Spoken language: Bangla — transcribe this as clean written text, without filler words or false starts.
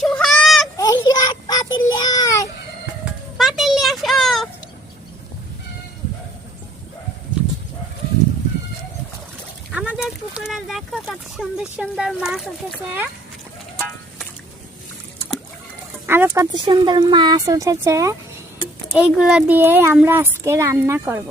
সুহাগ পাতিল নিয়ে আসো। আমাদের পুকুরে দেখো কত সুন্দর সুন্দর মাছ উঠেছে, আরো কত সুন্দর মাছ উঠেছে। এইগুলো দিয়ে আমরা আজকে রান্না করব।